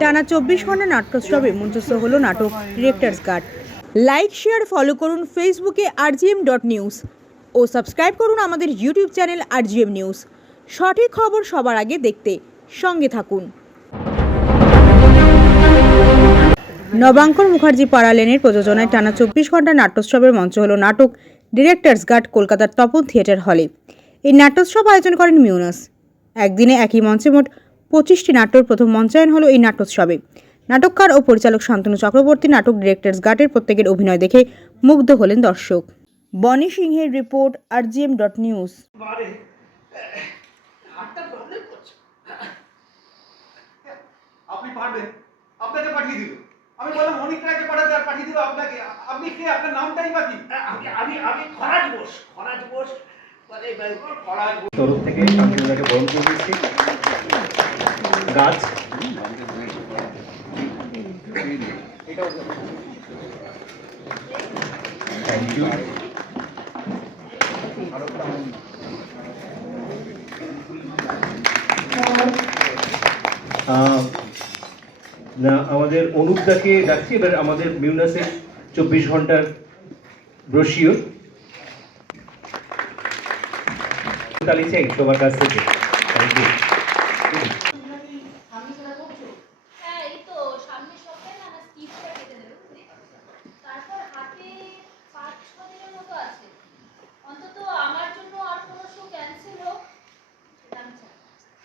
টানা চব্বিশ ঘণ্টা নাট্যোৎসবে মঞ্চস্থ হলো নাটক directors guard like share follow করুন ফেসবুকে আরজিএম ডট নিউজ ও সাবস্ক্রাইব করুন আমাদের ইউটিউব চ্যানেল আরজিএম নিউজ সঠিক খবর সবার আগে দেখতে সঙ্গে থাকুন। নবাঙ্কর মুখার্জি পাড়া লেনের প্রযোজনায় টানা চব্বিশ ঘণ্টা নাট্যোৎসবের মঞ্চ হলো নাটক ডিরেক্টরস গার্ড কলকাতার তপন থিয়েটার হলে। এই নাট্যোৎসব আয়োজন করেন মিউনাস। একদিনে একই মঞ্চে মোট পঁচিশটি নাট্যর প্রথম মঞ্চায়ন হলো এই নাট্যোৎসবে। নাটককার ও পরিচালক শান্তনু চক্রবর্তী নাটক ডিরেক্টরস গার্ডের প্রত্যেকের অভিনয় দেখে মুগ্ধ হলেন দর্শক। বনি সিংহের রিপোর্ট আরজিএম ডট নিউজ। বারে হাতটা প্রবলেম করছে আপনি পারবেন। আপনাকে পাঠিয়ে দিল। আমি বললাম অনেক রায়কে পাঠাতে আর পাঠিয়ে দিল আপনাকে। আ- আপনি কে? আপনার নামটাই বা কি? আমি আমি আমি খরাজ বোস। খরাজ বোস। মানে খরাজ বোস। তরফ থেকে বরণ করে দিচ্ছি। গাছ। না, আমাদের অনুপদাকে ডাকছি, এবার আমাদের মিউনাসের চব্বিশ ঘণ্টার ব্রোশিওর। তালি চাই সবার কাছ থেকে থ্যাংক ইউ আমি সেটা করছ হ্যাঁ এই তো সামনের সপ্তাহে না আমার স্টিচটা কেটে দেবে বুঝলি তারপর হাতে পাঁচ ছ দিনের মতো আছে অন্তত আমার জন্য আর কোনো শো ক্যান্সেল হোক সেটা আমি চাই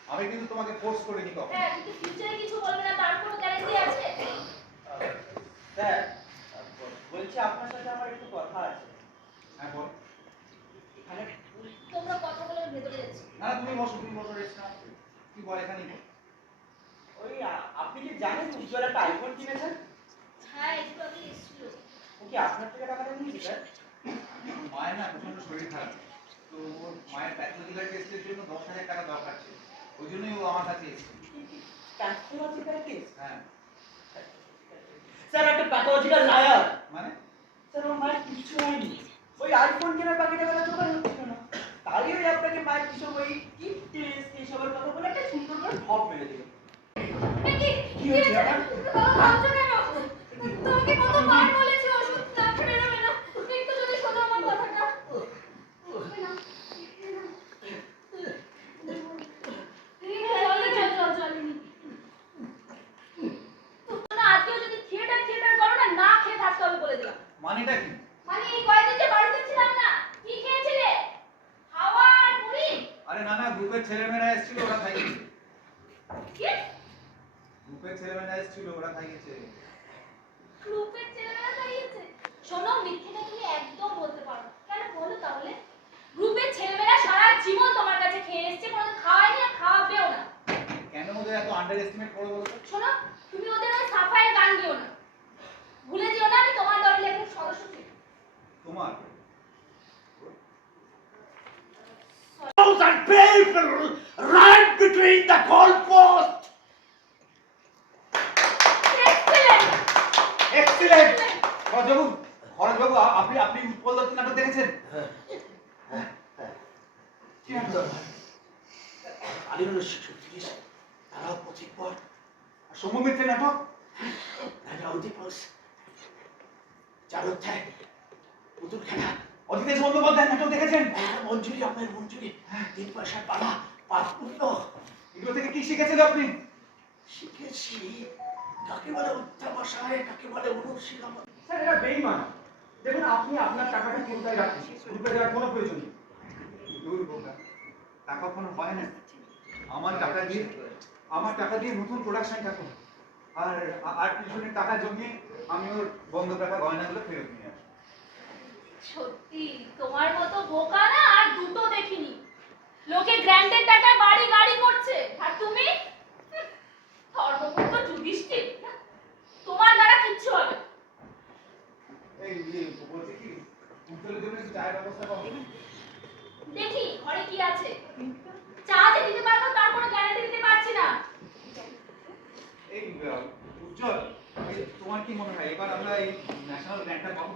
আমি কিন্তু তোমাকে ফোর্স করিনি কখন হ্যাঁ কিন্তু ফিউচারে কিছু বলবে না তার কোনো গ্যারান্টি আছে। স্যার বলছি আপনার সাথে আমার একটু কথা আছে। হ্যাঁ বল। এখানে তোমরা কথা বলে ভেতরে যাচ্ছি। না তুমি বসো তুমি বসো রেস্ট নাও। কি বল এখানেই বল। ওই আপনি কি জানেন উজ্জ্বল একটা আইফোন কিনেছেন? হ্যাঁ একটু আগে এসেছিল। ও কি আপনার থেকে টাকাটা নিয়েছে স্যার? মায়ের না প্রচণ্ড শরীর খারাপ। তো ওর মায়ের প্যাথোলজিক্যাল টেস্টের জন্য দশ হাজার টাকা দরকার ছিল। ওই জন্যই ও আমার কাছে এসেছে। প্যাথোলজিক্যাল কেস হ্যাঁ স্যার একটা প্যাথোলজিক্যাল লায়ার। মানে? স্যার ওর মায়ের কিছু হয়নি। ওই আইফোন কেনার বাকি টাকাটা জোগাড় হচ্ছিল না। তাই ওই আপনাকে মায়ের কিছু ওই কিট টেস্ট এইসবের কথা বলে একটা সুন্দর করে ঢপ মেরে দিল। কি? কি হয়েছে? তোমাকে কতবার বলেছি ওষুধ না বেরোবে না একটু যদি শোনো আমার কথাটা চল চল চল তোমরা আজকেও যদি থিয়েটার থিয়েটার করো না না খেয়ে থাকতে হবে বলে দিলাম মানেটা কি মানে এই কয়েকদিন যে বাড়িতে ছিলাম না কি খেয়েছিলে হাওয়া আর মুড়ি আরে না না গ্রুপের ছেলেমেয়েরা এসেছিল ওরা খাইয়েছে কি? গ্রুপের ছেলেমেয়েরা এসেছিল ওরা খাইয়েছে গ্রুপের ছেলেমেয়েরা শোনো মিথ্যেটা তুমি একদম বলতে পারো কেন বলো তাহলে? গ্রুপের ছেলেমেয়েরা সারা জীবন তোমার কাছে খেয়ে এসছে কোনো খাওয়ায়নি আর খাওয়াবেও না। কেন ওদের এত আন্ডার এস্টিমেট করো বলতো? শোনো তুমি ওদের ওই সাফাইয়ের গান দিও না। ভুলে যেও না আমি তোমার দলের একজন সদস্য ছিল তোমার? People right between the goalposts. Excellent excellent খরচবাবু খরচবাবু আ- আপনি আপনি উৎপল দত্ত নাটক দেখেছেন? কি নাটক? আলিনুর ছত্রিশ তারা পঁচিশ পর আর সৌম্য মিত্রের নাটক? রাজা অধিপস চার অধ্যায় পুতুল খেলা। অজিতেশ বন্দ্যোপাধ্যায়ের নাটক দেখেছেন? হ্যাঁ, মঞ্জুরি আপনার মঞ্জুরি। তিন পয়সার পালা পাঁচ মূল্য এগুলো থেকে কি শিখেছেন আপনি? শিখেছি। কাকে বলে অধ্যাবসায় কাকে বলে অনুশীলন? স্যার এটা বেইমান দেখুন আপনি আপনার টাকাটা কোথায় রাখছেন গ্রুপে দেওয়ার কোনো প্রয়োজন নেই। দূর বোকা। টাকা কোনো হয় না। আমার টাকা দিয়ে আমার টাকা দিয়ে নতুন প্রোডাকশন টাকা আর আর পিছনে টাকা জমিয়ে আমি ওর বন্ধ টাকা গয়নাগুলো ফেরত নিয়ে আসব। সত্যি তোমার মতো বোকা না আর দুটো দেখিনি। লোকে গ্র্যান্ডের টাকায় বাড়ি গাড়ি করছে আর তুমি? ধর্মপুত্র যুধিষ্ঠির। তোমার দ্বারা কিচ্ছু হবে দেখি ঘরে কি আছে? চা যে দিতে পারব তার কোনো গ্যারান্টি দিতে পারছি না। এই উজ্জ্বল তোমার কি মনে হয় এবার আমরা এই ন্যাশনাল গ্র্যান্ডটা পাবো?